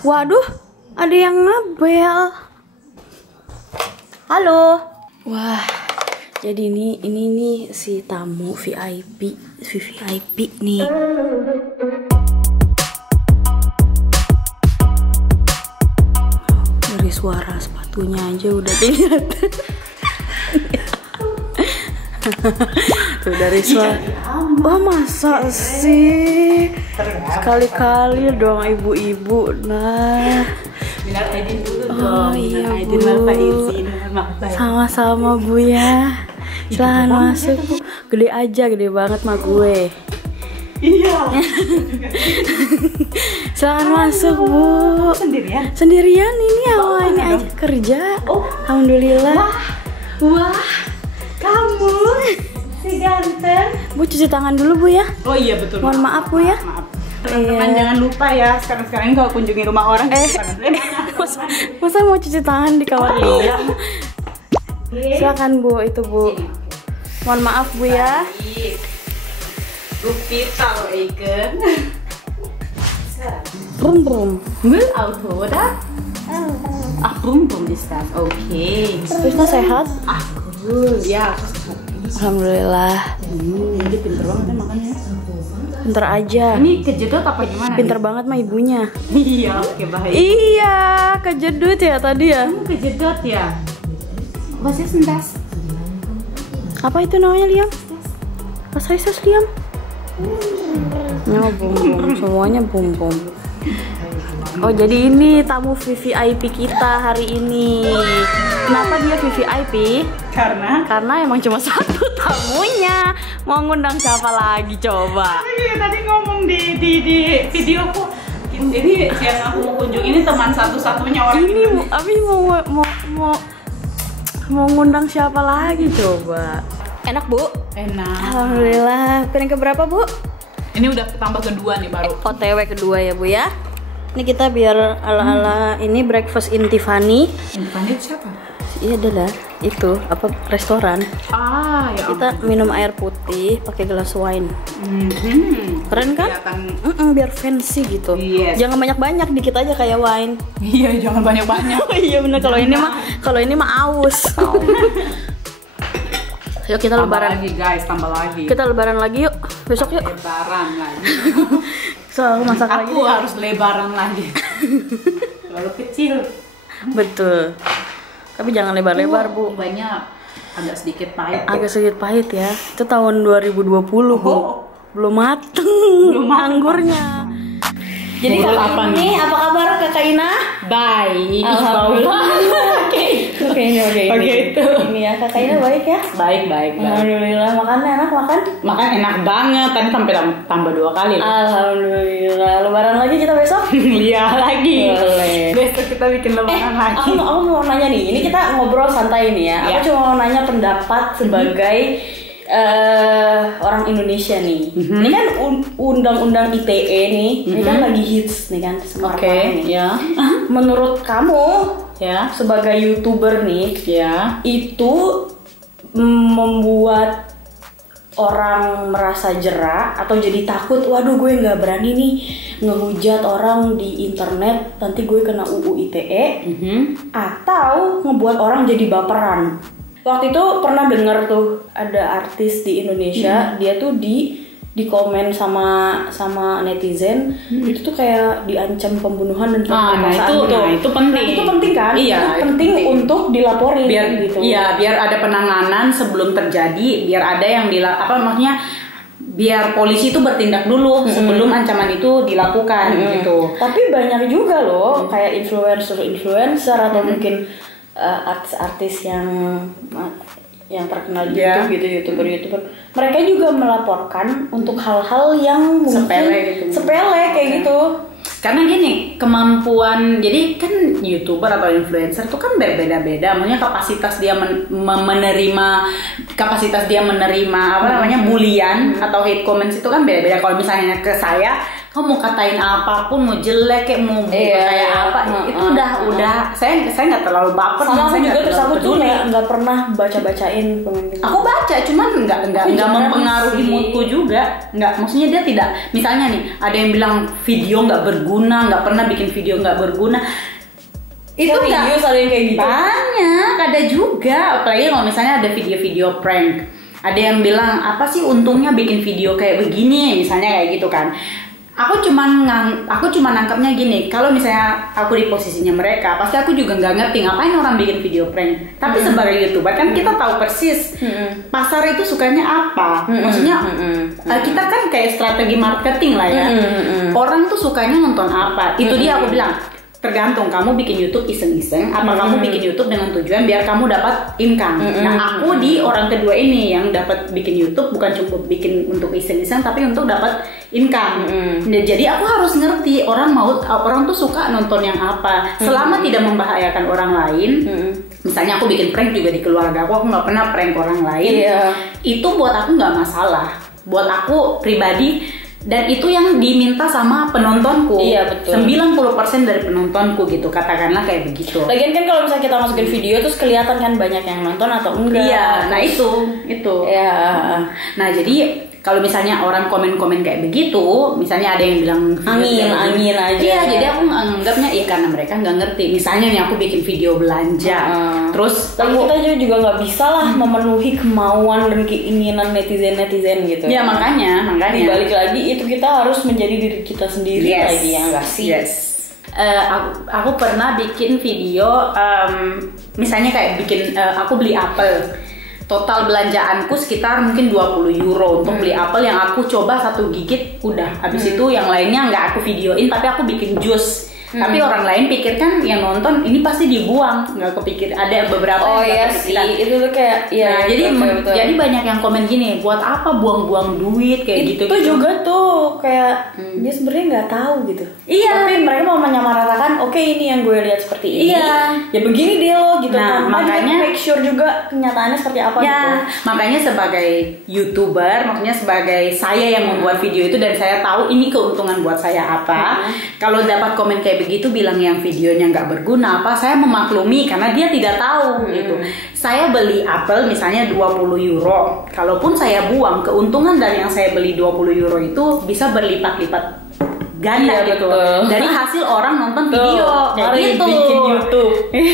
Waduh, ada yang ngebel. Halo. Wah, jadi ini nih si tamu VIP nih. Dari suara sepatunya aja udah kelihatan. Tuh dari suara. Wah, masa sih? Sekali-kali dong ibu-ibu. Nah. Minal aidin dulu dong. Iya, Aidin Bu. Sama-sama Bu ya. Silahkan masuk Bu. Gede aja, gede banget mah gue. Iya. Silahkan masuk Bu. Sendirian? Sendirian ini awal ini aja kerja. Alhamdulillah. Wah, kamu si ganteng. Bu cuci tangan dulu Bu ya. Oh iya betul. Mohon maaf Bu ya. Maaf. Teman-teman jangan lupa ya, sekarang kalau kunjungi rumah orang Masa mau cuci tangan di kamar dia? Silakan Bu, itu Bu. Mohon maaf Bu ya. Lupita lo ikan. Brum. Auto dah. Brum ist das. Oke. Terusnya sehat? Cool. Ya. Alhamdulillah. Jadi pinter banget ya makannya. Pinter aja. Ini kejedot apa gimana? Pinter banget mah ibunya. Iya, oke baik. Iya, kejedut ya tadi ya. Kamu kejedot ya? Bahasa sentas. Apa itu namanya Liam? Bahasa Liam? Bum, semuanya bum. Oh jadi ini tamu VVIP kita hari ini. Kenapa dia VVIP? Karena emang cuma satu tamunya. Mau ngundang siapa lagi coba? Tadi ngomong di videoku. Ini yang aku mau kunjung ini teman satu-satunya orang ini. Abi mau ngundang siapa lagi coba? Enak Bu? Enak. Alhamdulillah. Piring keberapa Bu? Ini udah tambah kedua nih baru. OTW kedua ya Bu ya. Ini kita biar ala-ala ini breakfast in Tiffany. Tiffany itu siapa? Iya adalah itu apa restoran. Ya kita minum air putih pakai gelas wine. Keren kan? Biar fancy gitu. Yes. Jangan banyak-banyak, dikit aja kayak wine. Iya, jangan banyak-banyak. Iya bener, kalau ini mah aus. Yuk kita tambah lebaran lagi guys, tambah lagi. Kita lebaran lagi yuk. Besok yuk. Lebaran lagi. So, aku masak lagi. Aku harus lebaran lagi. Lalu kecil. Betul. Tapi jangan lebar-lebar Bu. Banyak agak sedikit pahit. Agak sedikit pahit ya. Itu tahun 2020 Bu. Belum mateng. Anggurnya. Jadi kakak ini apa kabar Kakak Ina? Baik. Alhamdulillah. Oke itu. Ini ya Kakak Ina baik ya? Baik. Alhamdulillah. Makannya enak Makan enak banget. Tadi sampai tambah 2 kali. Alhamdulillah. Lebaran lagi kita besok? Iya lagi. Boleh. Besok kita bikin lebaran lagi. Aku mau nanya nih. Ini kita ngobrol santai nih ya. Aku cuma mau nanya pendapat sebagai orang Indonesia nih. Ini kan undang-undang ITE nih. Ini kan lagi hits nih kan semua orang nih. Ya. Menurut kamu Ya, sebagai YouTuber nih, ya, itu membuat orang merasa jera atau jadi takut, waduh gue nggak berani nih ngehujat orang di internet, nanti gue kena UU ITE, atau ngebuat orang jadi baperan. Waktu itu pernah dengar tuh ada artis di Indonesia, dia tuh di komen sama netizen, itu tuh kayak diancam pembunuhan dan pemerkosaan gitu. Itu penting. Itu penting kan? Iya, itu penting untuk dilaporin gitu. Iya, biar ada penanganan sebelum terjadi, biar ada yang biar polisi itu bertindak dulu sebelum ancaman itu dilakukan gitu. Tapi banyak juga loh kayak influencer atau mungkin artis-artis yang terkenal di YouTube gitu, YouTuber. Mereka juga melaporkan untuk hal-hal yang mungkin sepele kayak gitu. Karena gini, kemampuan, jadi kan YouTuber atau influencer itu kan berbeda-beda. Maksudnya kapasitas dia menerima bulian atau hate comments itu kan beda-beda. Kalau misalnya ke saya kamu mau katain apapun, mau jelek kayak mau kayak apa, itu udah saya nggak terlalu baper. Sama aku saya juga, terus aku tuh peduli. nggak pernah bacain komen gitu. Aku baca, cuman nggak mempengaruhi moodku juga. Nggak, maksudnya dia tidak. Misalnya nih, ada yang bilang video nggak berguna, nggak pernah bikin video nggak berguna. Itu nggak ada yang kayak gitu. banyak, ada juga. Apalagi kalau misalnya ada video-video prank. Ada yang bilang apa sih untungnya bikin video kayak begini, misalnya kayak gitu kan. Aku cuman nangkapnya gini, kalau misalnya aku di posisinya mereka, pasti aku juga nggak ngerti ngapain orang bikin video prank. Tapi sebagai YouTuber kan kita tahu persis pasar itu sukanya apa. Maksudnya kita kan kayak strategi marketing lah ya. Orang tuh sukanya nonton apa. Itu dia aku bilang. Tergantung kamu bikin YouTube iseng-iseng apa kamu bikin YouTube dengan tujuan biar kamu dapat income. Nah, aku di orang kedua ini yang dapat bikin YouTube bukan cuma bikin untuk iseng-iseng tapi untuk dapat income. Nah, jadi aku harus ngerti orang tuh suka nonton yang apa. Selama tidak membahayakan orang lain. Misalnya aku bikin prank juga di keluarga aku nggak pernah prank orang lain. Itu buat aku nggak masalah. Buat aku pribadi. Dan itu yang diminta sama penontonku. Iya, betul. 90% dari penontonku gitu, katakanlah kayak begitu. Lagian kan kalau misalnya kita masukin video terus kelihatan kan banyak yang nonton atau enggak. Iya, nah itu. Iya. Nah, jadi kalau misalnya orang komen-komen kayak begitu, misalnya ada yang bilang angin aja. Iya, jadi aku anggapnya ya karena mereka nggak ngerti. Misalnya nih aku bikin video belanja, terus tapi kita juga nggak bisa lah memenuhi kemauan dan keinginan netizen gitu. Ya makanya. Balik lagi itu kita harus menjadi diri kita sendiri lagi ya nggak sih? Yes. Aku pernah bikin video, misalnya kayak bikin aku beli apel. Total belanjaanku sekitar mungkin 20 euro untuk beli apel yang aku coba satu gigit udah. Habis itu yang lainnya nggak aku videoin tapi aku bikin jus. Tapi orang lain pikir kan yang nonton ini pasti dibuang, nggak kepikir ada beberapa yang sih itu tuh kayak nah, jadi banyak yang komen gini, buat apa buang-buang duit kayak gitu. Itu juga tuh kayak dia sebenarnya nggak tahu gitu. Iya. Tapi mereka mau menyamaratakan, oke ini yang gue lihat seperti ini. Iya. Ya begini deh lo gitu. Nah, makanya make sure juga kenyataannya seperti apa gitu. Makanya sebagai YouTuber, maksudnya sebagai saya yang membuat video itu dan saya tahu ini keuntungan buat saya apa. Kalau dapat komen kayak begitu bilang yang videonya nggak berguna apa, saya memaklumi karena dia tidak tahu gitu. Saya beli apel misalnya 20 euro. Kalaupun saya buang, keuntungan dari yang saya beli 20 euro itu bisa berlipat-lipat ganda gitu. Dari hasil orang nonton video kayak gitu. Bikin YouTube. Nih,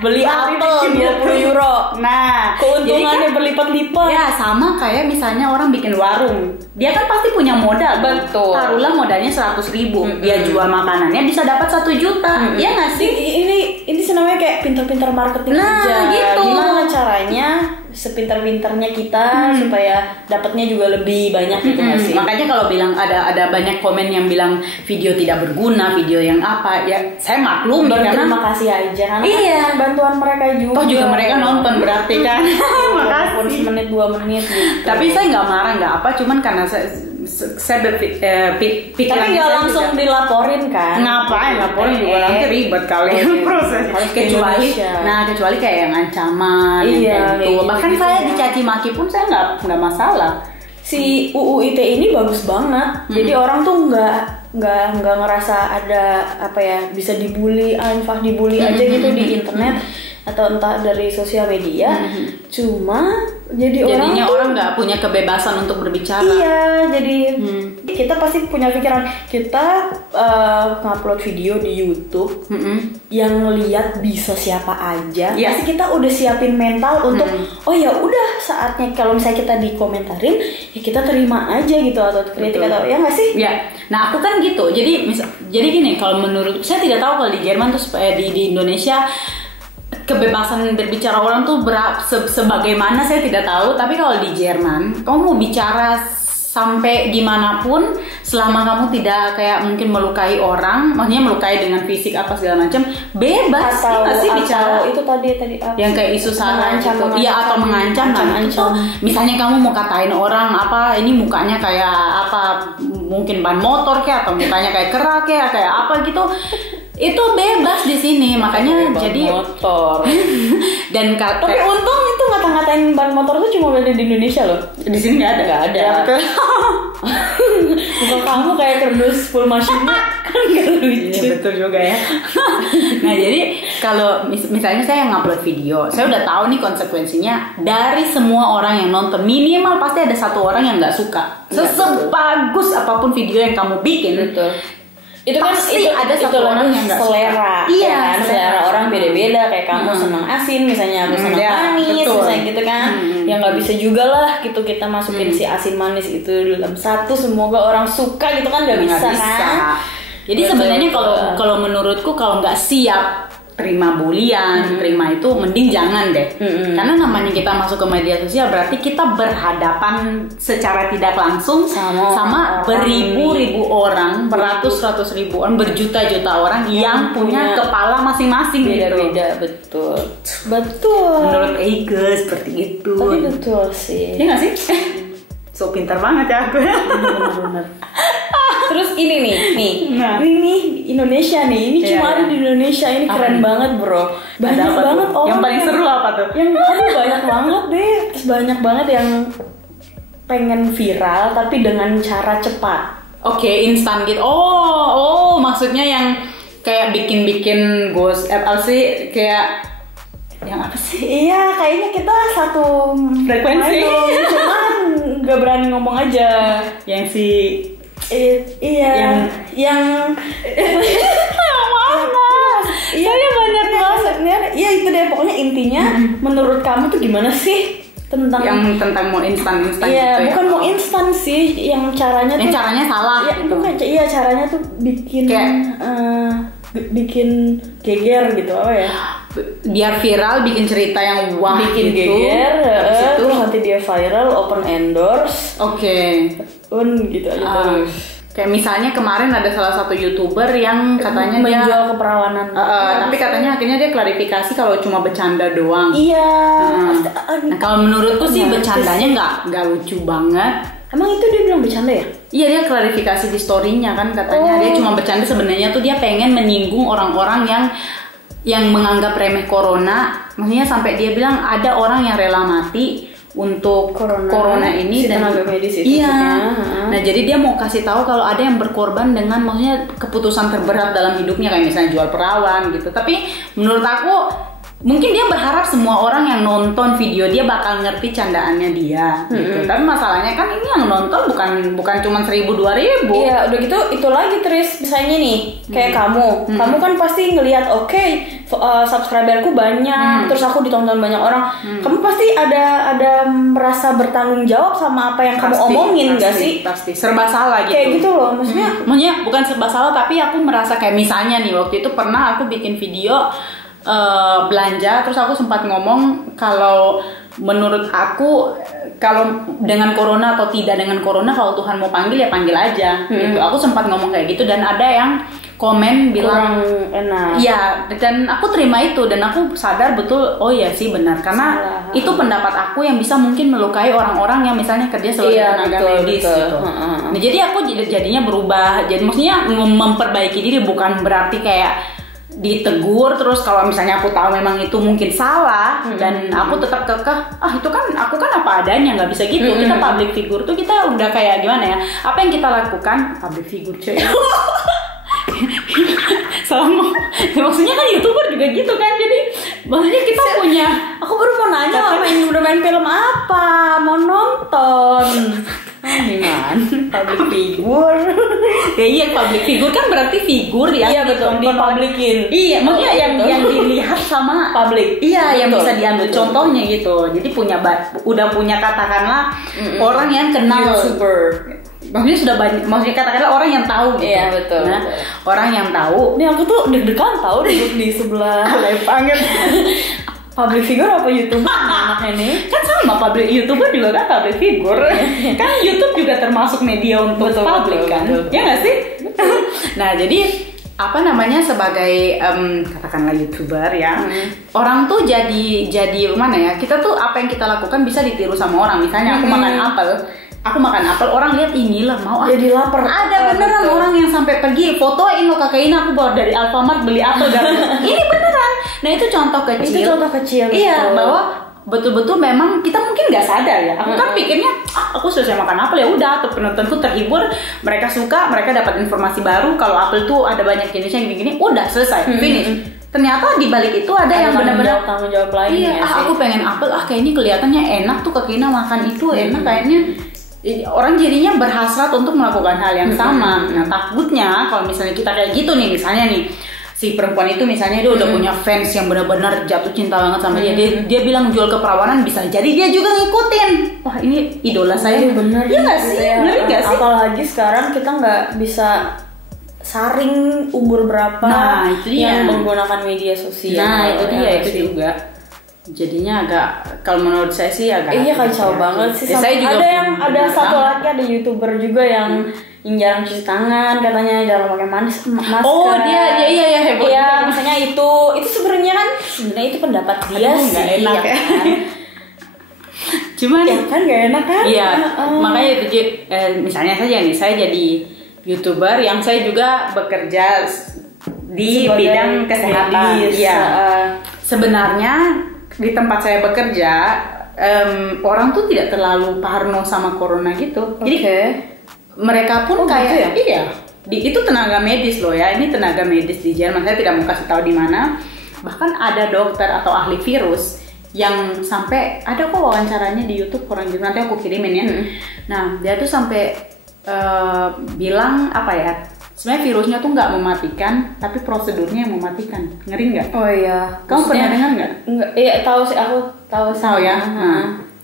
beli apel 20 euro. Nah, keuntungannya berlipat-lipat. Ya, sama kayak misalnya orang bikin warung. Dia kan pasti punya modal. Betul. Taruhlah modalnya 100.000. Dia jual makanannya bisa dapat 1 juta. Iya nggak sih? Ini namanya kayak pintar-pintar marketing aja. Gitu. Gimana caranya sepintar-pintarnya kita supaya dapatnya juga lebih banyak gitu nggak sih? Makanya kalau bilang ada banyak komen yang bilang video tidak berguna, video yang apa, ya saya maklum karena terima kasih aja karena kan bantuan mereka juga. Toh juga mereka nonton berarti kan. Walaupun semenit 2 menit gitu. Tapi saya nggak marah nggak apa, cuman karena saya pikiran tapi nggak langsung juga dilaporin kan? Ngapain laporin juga nanti ribet kali proses. Kecuali kayak yang ancaman gitu. Bahkan saya dicaci maki pun saya nggak masalah. Si UU ITE ini bagus banget. Jadi orang tuh nggak ngerasa ada apa ya bisa dibully aja gitu di internet atau entah dari sosial media. Cuma jadinya orang nggak punya kebebasan untuk berbicara. Iya, jadi kita pasti punya pikiran kita ngupload video di YouTube yang lihat bisa siapa aja. Pasti kita udah siapin mental untuk oh ya udah saatnya kalau misalnya kita dikomentarin ya kita terima aja gitu atau kritik atau ya nggak sih? Ya. Nah aku kan gitu. Jadi gini kalau menurut saya tidak tahu kalau di Jerman tuh di Indonesia kebebasan berbicara orang tuh sebagaimana saya tidak tahu, tapi kalau di Jerman kamu mau bicara sampai gimana pun selama kamu tidak kayak mungkin melukai orang, maksudnya melukai dengan fisik apa segala macam, bebas sih bicara. Itu tadi apa? Yang kayak isu sara gitu. Iya atau mengancam. Misalnya kamu mau katain orang apa ini mukanya kayak apa, mungkin ban motor kayak atau mukanya kayak kerak kayak apa gitu. Itu bebas di sini, makanya jadi motor. Dan tapi untung itu ngata-ngatain ban motor tuh cuma ada di Indonesia loh. Di sini nggak ada. Bukan kamu kayak kerdus full machine kan gak lucu. Iya betul juga ya. Nah jadi kalau misalnya saya ngupload video, saya udah tahu nih konsekuensinya. Dari semua orang yang nonton minimal pasti ada satu orang yang nggak suka. Sebagus apapun video yang kamu bikin, betul. Itu kan pasti itu ada satu orang yang nggak selera. suka. Iya, kan? Selera orang beda-beda. Kayak kamu senang asin misalnya, aku senang manis misalnya gitu kan. Ya nggak bisa juga lah gitu kita masukin si asin manis itu dalam satu semoga orang suka gitu kan nggak bisa kan. Jadi sebenarnya kalau menurutku kalau nggak siap terima bulian, terima itu mending jangan deh. Karena namanya kita masuk ke media sosial berarti kita berhadapan secara tidak langsung sama beribu-ribu orang, beratus-ratus ribu orang, berjuta-juta orang yang punya kepala masing-masing beda-beda. Gitu. Betul. Menurut Ega seperti itu. Tapi betul sih. Iya nggak sih? So pintar banget ya aku. Bener-bener. Terus ini nih, ini Indonesia nih, ini cuma ada di Indonesia, ini keren banget bro. Banyak banget orang. Yang paling seru apa tuh? Yang banyak banget deh, terus banyak banget yang pengen viral tapi dengan cara cepat. Oke, instan gitu. Oh, maksudnya yang kayak bikin ghost apa sih kayak yang apa sih? Iya, kayaknya kita satu frekuensi. Cuman nggak berani ngomong aja. Yang si iya yang mana? Saya banyak banget. Iya itu deh pokoknya intinya. Menurut kamu tuh gimana sih tentang tentang mau instan iya, gitu bukan ya? mau instan sih, yang caranya tuh caranya salah ya, gitu. Bukan, iya caranya tuh bikin bikin geger gitu apa ya? Biar viral, bikin cerita yang wah bikin gitu. Geger, terus nanti dia viral, open endorse. Oke. Gitu aja terus. Kayak misalnya kemarin ada salah satu YouTuber yang katanya menjual dia keperawanan. Tapi katanya akhirnya dia klarifikasi kalau cuma bercanda doang. Iya. Nah kalau menurutku sih bercandanya nggak lucu banget. Emang itu dia bilang bercanda ya? Iya, dia klarifikasi di story-nya kan katanya dia cuma bercanda, sebenarnya tuh dia pengen menyinggung orang-orang yang menganggap remeh corona. Maksudnya sampai dia bilang ada orang yang rela mati untuk corona ini dan tenaga medis itu. Iya. Nah, jadi dia mau kasih tahu kalau ada yang berkorban dengan maksudnya keputusan terberat dalam hidupnya kayak misalnya jual perawan gitu. Tapi menurut aku mungkin dia berharap semua orang yang nonton video dia bakal ngerti candaannya dia gitu. Tapi masalahnya kan ini yang nonton bukan cuma 1.000-2.000. Iya, udah gitu itu lagi Tris, misalnya nih kayak kamu kan pasti ngelihat subscriberku banyak, terus aku ditonton banyak orang. Kamu pasti ada merasa bertanggung jawab sama apa yang kamu omongin nggak sih? Pasti serba salah gitu. Kayak gitu loh, maksudnya. Maksudnya bukan serba salah, tapi aku merasa kayak misalnya nih waktu itu pernah aku bikin video belanja, terus aku sempat ngomong kalau menurut aku kalau dengan corona atau tidak dengan corona, kalau Tuhan mau panggil ya panggil aja gitu. Aku sempat ngomong kayak gitu dan ada yang komen bilang enak. Iya, dan aku terima itu dan aku sadar betul, oh iya sih benar, karena itu pendapat aku yang bisa mungkin melukai orang-orang yang misalnya kerja sebagai tenaga medis gitu. Nah, jadi aku jadinya berubah, jadi maksudnya memperbaiki diri, bukan berarti kayak ditegur terus kalau misalnya aku tahu memang itu mungkin salah dan aku tetap kekeh, itu kan aku kan apa adanya, nggak bisa gitu. Kita public figure tuh kita udah kayak gimana ya, apa yang kita lakukan public figure cuy. Sama maksudnya kan YouTuber juga gitu kan, jadi maksudnya kita punya, aku baru mau nanya udah main film apa, mau nonton. Gimana? Public figure. Ya iya, public figure kan berarti figur ya. Iya betul, dipublikin. Iya, maksudnya yang dilihat sama publik. Iya, yang bisa diambil contohnya gitu. Jadi udah punya katakanlah orang yang kenal YouTuber. Maksudnya sudah banyak, maksudnya katakanlah orang yang tahu gitu. Iya betul. Nah, orang yang tahu. Ini aku tuh deg-degan tahu duduk di sebelah. Alay banget. Public figure apa YouTuber anaknya nih? Kan sama, public YouTuber juga kan public figure. Kan YouTube juga termasuk media untuk publik kan. Ya nggak sih? Nah jadi apa namanya, sebagai katakanlah YouTuber ya, orang tuh jadi mana ya, kita tuh apa yang kita lakukan bisa ditiru sama orang. Misalnya aku makan apel, orang lihat inilah mau jadi lapar. Ada beneran orang yang sampai pergi fotoin lo kakak ini aku bawa dari Alfamart beli apel dan ini beneran. Nah itu contoh kecil. Itu contoh kecil. Iya, bahwa betul-betul memang kita mungkin nggak sadar ya. Aku kan pikirnya aku selesai makan apel ya udah, atau penontonku terhibur, mereka suka, mereka dapat informasi baru kalau apel tuh ada banyak jenisnya gini-gini, udah selesai, finish. Ternyata di balik itu ada yang benar-benar tanggung jawab lain. Iya, aku pengen apel, kayaknya kelihatannya enak tuh Kak Kina makan itu enak kayaknya. Orang jadinya berhasrat untuk melakukan hal yang sama. Nah takutnya kalau misalnya kita kayak gitu nih, misalnya nih si perempuan itu misalnya dia udah punya fans yang benar-benar jatuh cinta banget sama dia bilang jual keperawanan, bisa jadi dia juga ngikutin. Wah ini idola saya. Bener. Iya nggak sih? Bener nggak sih? Apalagi sekarang kita nggak bisa saring umur berapa yang menggunakan media sosial. Nah itu dia itu juga. Jadinya agak, kalau menurut saya sih agak kacau banget sih. Saya juga ada satu lagi, ada YouTuber juga yang jarang cuci tangan, katanya jarang pakai masker. Oh dia heboh. Iya, misalnya itu sebenarnya itu pendapat dia sih. Nggak enak ya. Kan? Cuman ya kan nggak enak kan? Iya, makanya itu misalnya saja nih, saya jadi YouTuber yang saya juga bekerja di bidang kesehatan. Iya. Sebenarnya di tempat saya bekerja orang tuh tidak terlalu parno sama corona gitu. Jadi mereka pun kayak gitu ya? Iya. Itu tenaga medis loh ya. Ini tenaga medis di Jerman. Saya tidak mau kasih tahu di mana. Bahkan ada dokter atau ahli virus yang sampai ada kok wawancaranya di YouTube orang Jerman. Nanti aku kirimin ya. Nah dia tuh sampai bilang apa ya? Sebenarnya virusnya tuh nggak mematikan, tapi prosedurnya yang mematikan. Ngeri nggak? Oh iya. Kamu pernah dengar nggak? Enggak. Iya tahu sih, aku tahu ya.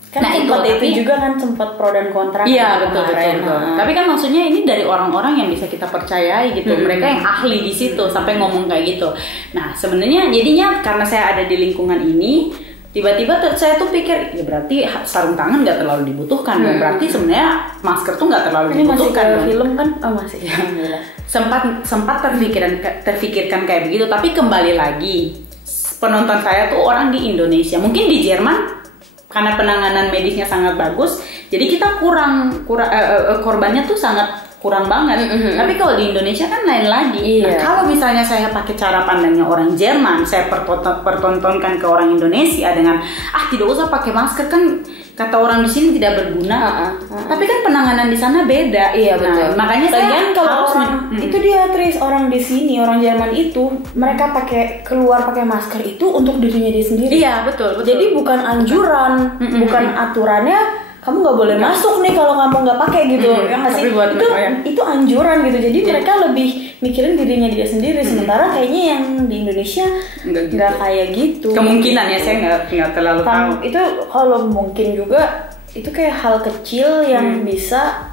Kan itu juga kan sempat pro dan kontra. Iya betul. Tapi kan maksudnya ini dari orang-orang yang bisa kita percayai gitu. Mereka yang ahli di situ sampai ngomong kayak gitu. Nah sebenarnya jadinya karena saya ada di lingkungan ini, tiba-tiba saya tuh pikir ya berarti sarung tangan nggak terlalu dibutuhkan. Berarti sebenarnya masker tuh nggak terlalu dibutuhkan. Masih ke film kan? Oh masih. sempat terfikirkan kayak begitu, tapi kembali lagi penonton saya tuh orang di Indonesia, mungkin di Jerman karena penanganan medisnya sangat bagus, jadi kita korbannya tuh sangat kurang banget. Tapi kalau di Indonesia kan lain lagi. Nah, kalau misalnya saya pakai cara pandangnya orang Jerman, saya pertontonkan ke orang Indonesia dengan tidak usah pakai masker kan kata orang di sini tidak berguna. Tapi kan penanganan di sana beda. Iya betul. Makanya saya kalau itu dia Tris, orang di sini, orang Jerman itu mereka keluar pakai masker itu untuk dirinya dia sendiri. Iya betul. Jadi bukan anjuran, bukan aturannya. Kamu nggak boleh masuk nih kalau kamu nggak pakai gitu, ya nggak sih? Itu anjuran gitu. Jadi mereka lebih mikirin dirinya dia sendiri. Sementara kayaknya yang di Indonesia nggak kayak gitu. Kemungkinan ya, saya nggak terlalu tahu. Itu kalau mungkin juga itu kayak hal kecil yang bisa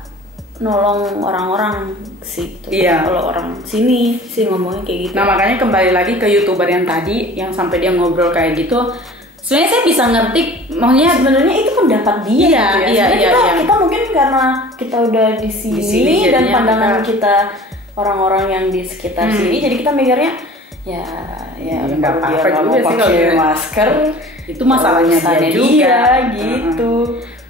nolong orang-orang sih. Iya. Kalau orang sini sih ngomongnya kayak gitu. Nah makanya kembali lagi ke YouTuber yang tadi yang sampai dia ngobrol kayak gitu. Sebenarnya saya bisa ngerti, maksudnya sebenarnya itu pendapat dia. Kita mungkin karena kita udah di sini dan pandangan kita orang-orang yang di sekitar sini, jadi kita mikirnya ya nggak apa-apa juga sih kalau pakai masker, itu masalahnya dia juga gitu.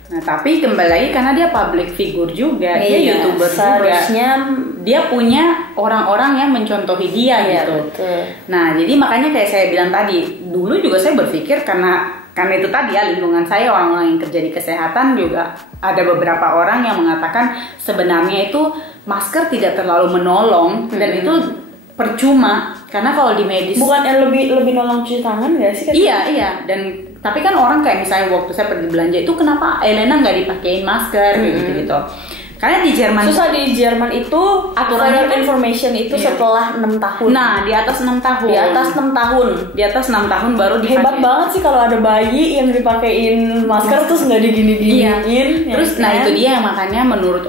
Nah tapi kembali lagi karena dia public figure juga, dia YouTuber seharusnya juga, dia punya orang-orang yang mencontohi dia gitu. Betul. Nah jadi makanya kayak saya bilang tadi, dulu juga saya berpikir karena itu tadi ya, lingkungan saya orang-orang yang kerja di kesehatan juga ada beberapa orang yang mengatakan sebenarnya itu masker tidak terlalu menolong dan itu percuma karena kalau di medis bukan lebih nolong cuci tangan nggak sih? Iya dan tapi kan orang kayak misalnya waktu saya pergi belanja itu kenapa Elena nggak dipakein masker gitu. Karena di Jerman susah, di Jerman itu aturan information itu setelah 6 tahun. Nah, di atas 6 tahun. Di atas 6 tahun. Di atas 6 tahun baru dipakai. Hebat banget sih kalau ada bayi yang dipakein masker terus nggak digini-giniin. Terus itu dia makanya menurut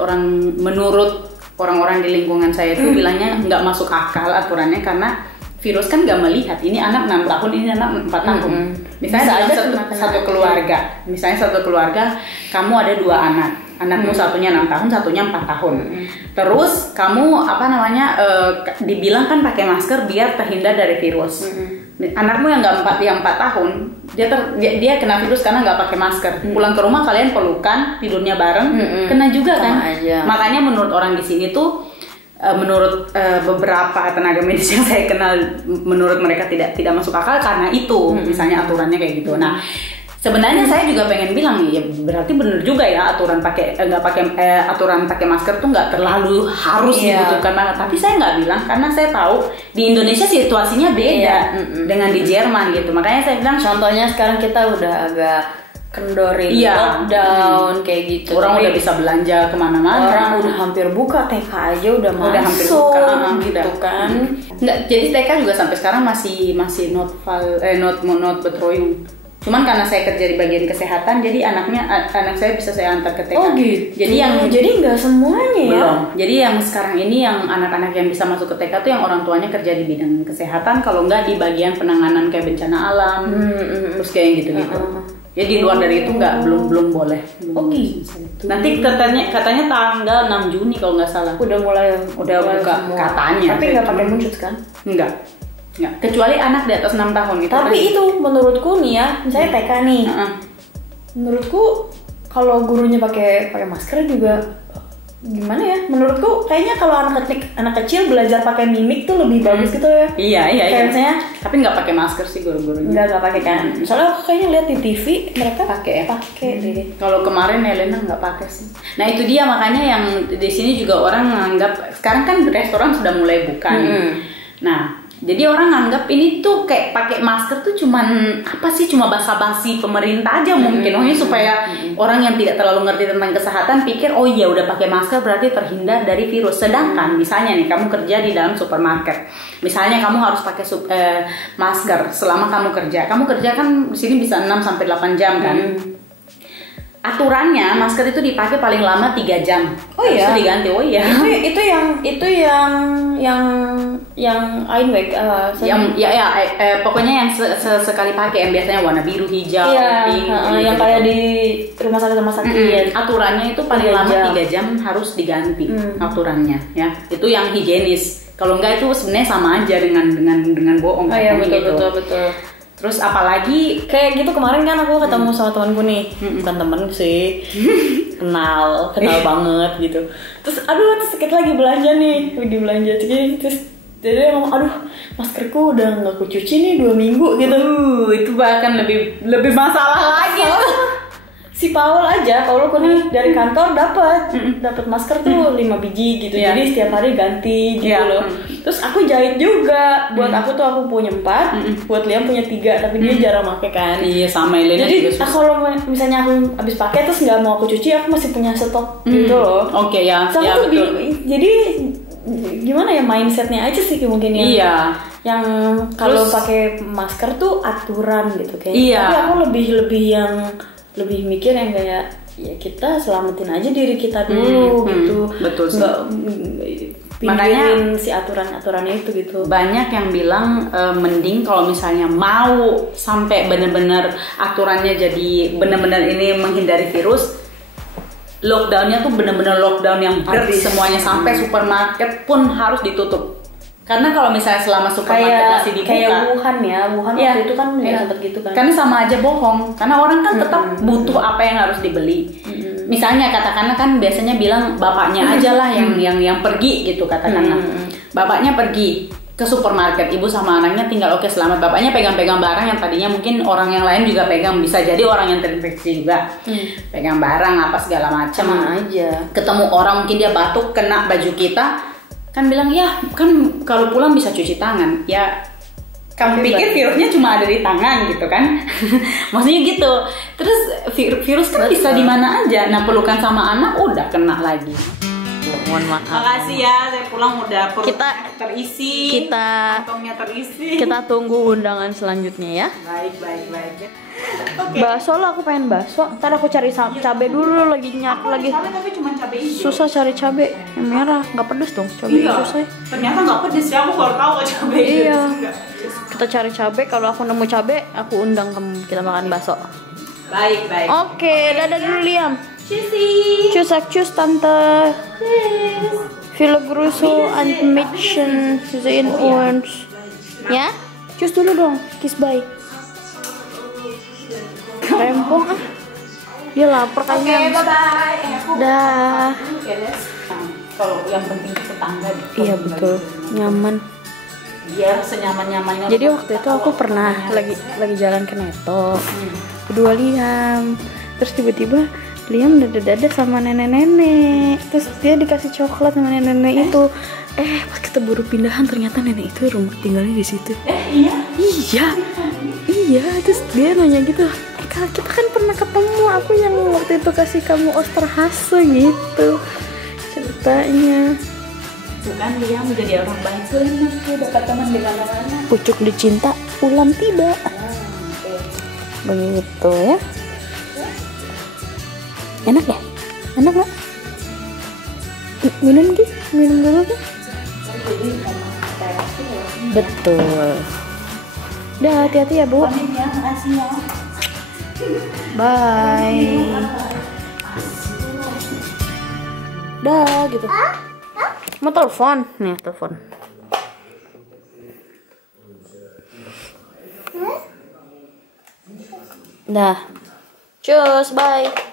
orang-orang di lingkungan saya itu bilangnya nggak masuk akal aturannya karena virus kan nggak melihat ini anak 6 tahun, ini anak 4 tahun. Misalnya satu keluarga, kamu ada 2 anak. Anakmu satunya 6 tahun, satunya 4 tahun. Terus kamu dibilang kan pakai masker biar terhindar dari virus. Anakmu yang 4 tahun, dia kena virus karena nggak pakai masker. Pulang ke rumah kalian pelukan, tidurnya bareng, kena juga kan. Makanya menurut orang di sini tuh, menurut beberapa tenaga medis yang saya kenal, menurut mereka tidak masuk akal karena itu, misalnya aturannya kayak gitu. Nah, Sebenarnya saya juga pengen bilang ya berarti bener juga ya aturan aturan pakai masker tuh nggak terlalu harus dibutuhkan banget. Tapi saya nggak bilang karena saya tahu di Indonesia situasinya beda dengan di Jerman gitu. Makanya saya bilang contohnya sekarang kita udah agak kendorin lockdown kayak gitu. Orang udah bisa belanja kemana-mana. Orang udah hampir buka, TK aja udah hampir buka, gitu kan. Nggak, jadi TK juga sampai sekarang masih not betroyung. Cuman karena saya kerja di bagian kesehatan, jadi anak saya bisa saya antar ke TK. Oh gitu. Jadi nggak semuanya ya? Belum. Jadi yang sekarang ini yang anak-anak yang bisa masuk ke TK tuh yang orang tuanya kerja di bidang kesehatan, kalau nggak di bagian penanganan kayak bencana alam, terus kayak gitu-gitu. Ya di luar dari itu belum boleh. Oh gitu. Nanti katanya tanggal 6 Juni kalau nggak salah. Udah buka semua. Katanya. Tapi nggak pakai muncul kan? Enggak. Kecuali anak di atas 6 tahun gitu. Tapi kan? Itu menurutku nih ya, misalnya TK nih. Menurutku kalau gurunya pakai masker juga gimana ya? Menurutku kayaknya kalau anak kecil belajar pakai mimik tuh lebih bagus gitu ya. Iya. Kayak misalnya, tapi nggak pakai masker sih guru-gurunya. Nggak pakai kan. Soalnya aku kayaknya lihat di TV mereka pakai deh. Kalau kemarin Helena nggak pakai sih. Nah itu dia makanya yang di sini juga orang menganggap sekarang kan restoran sudah mulai buka nih. Nah jadi orang nganggap ini tuh kayak pakai masker tuh cuma basa-basi pemerintah aja mungkin. Supaya orang yang tidak terlalu ngerti tentang kesehatan pikir oh iya udah pakai masker berarti terhindar dari virus. Sedangkan misalnya nih kamu kerja di dalam supermarket, misalnya kamu harus pakai masker selama kamu kerja. Kamu kerja kan di sini bisa 6 sampai 8 jam kan. Aturannya masker itu dipakai paling lama 3 jam. Oh iya. Itu diganti. Oh iya. Itu yang Einweg pokoknya yang sekali pakai yang biasanya warna biru, hijau, pink, yang kayak di rumah sakit ya. Aturannya itu paling lama 3 jam harus diganti aturannya ya. Itu yang higienis. Kalau enggak itu sebenarnya sama aja dengan bohong. Iya betul. Terus apalagi kayak gitu kemarin kan aku ketemu sama temanku nih, bukan temen sih, kenal banget gitu. Terus kita lagi belanja terus dia ngomong, aduh maskerku udah nggak aku cuci nih 2 minggu gitu. Itu bahkan lebih masalah lagi. Si Paul aku nih dari kantor dapat masker tuh 5 biji gitu. Jadi setiap hari ganti gitu loh. Terus aku jahit juga. Buat aku tuh aku punya 4, buat Liam punya 3, tapi dia jarang pakai kan. Iya sama Elena. Jadi kalau misalnya aku habis pakai terus nggak mau aku cuci, aku masih punya stok gitu loh. Oke ya. Ya betul. Jadi gimana ya mindsetnya aja sih mungkin yang kalau pakai masker tuh aturan gitu kayak. Tapi aku lebih mikir yang kayak ya kita selamatin aja diri kita dulu gitu. Betul sih. Makanya si aturan-aturannya itu gitu. Banyak yang bilang mending kalau misalnya mau sampai benar-benar aturannya jadi benar-benar ini menghindari virus, lockdownnya tuh benar-benar lockdown yang berat semuanya sampai supermarket pun harus ditutup. Karena kalau misalnya selama supermarket masih dibuka, kayak Wuhan waktu itu kan sempat gitu kan. Karena sama aja bohong. Karena orang kan tetap butuh apa yang harus dibeli. Misalnya katakanlah kan biasanya bilang bapaknya aja lah yang pergi gitu katakanlah. Bapaknya pergi ke supermarket, ibu sama anaknya tinggal selamat. Bapaknya pegang-pegang barang yang tadinya mungkin orang yang lain juga pegang, bisa jadi orang yang terinfeksi juga. Pegang barang apa segala macam aja. Ketemu orang mungkin dia batuk kena baju kita. Kan bilang ya kan kalau pulang bisa cuci tangan ya, kamu pikir virusnya cuma ada di tangan gitu kan. Maksudnya gitu. Terus virus kan bisa di mana aja. Nah pelukan sama anak udah kena lagi. Mohon maaf. Makasih ya, saya pulang udah terisi. Kantongnya terisi. Kita tunggu undangan selanjutnya ya. Baik. Okay. Bakso lah, aku pengen bakso. Ntar aku cari cabai dulu lagi tapi cuma cabai hijau. Susah cari cabai yang merah, nggak pedes dong. Cabai susah. Ternyata nggak pedes ya, aku baru tahu cabai hijau. Iya. Kita cari cabai, kalau aku nemu cabai, aku undang kamu, kita makan bakso. Baik. Oke, dadah dulu Liam. Tschüss Tante. Viele Grüße an Mädchen sehen uns. Ya? Tschüss dulu dong. Kiss bye. Rempong dia lapar kayaknya. Bye-bye. Dah. Kalau yang penting itu tetangga. Iya betul, nyaman. biar senyaman-nyamannya. Jadi waktu itu aku pernah lagi jalan ke Neto, berdua Liam, terus tiba-tiba Liam dada-dada sama nenek-nenek, terus dia dikasih coklat sama nenek-nenek itu. Pas kita baru pindahan ternyata nenek itu rumah tinggalnya di situ. Iya, terus dia nanya gitu, Kak, kita kan pernah ketemu, aku yang waktu itu kasih kamu Osterhase gitu ceritanya. Bukan dia menjadi orang baik, soalnya dia dapat teman di mana-mana. Pucuk dicinta, ulam tiba. Begitu ya. Enak ya? Enak nggak? Minum Ki? Minum dulu Ki? Betul. Udah, hati-hati ya Bu. Makasih ya. Bye. Dah gitu. Mau telepon? Nih telepon. Dah. Cus, bye.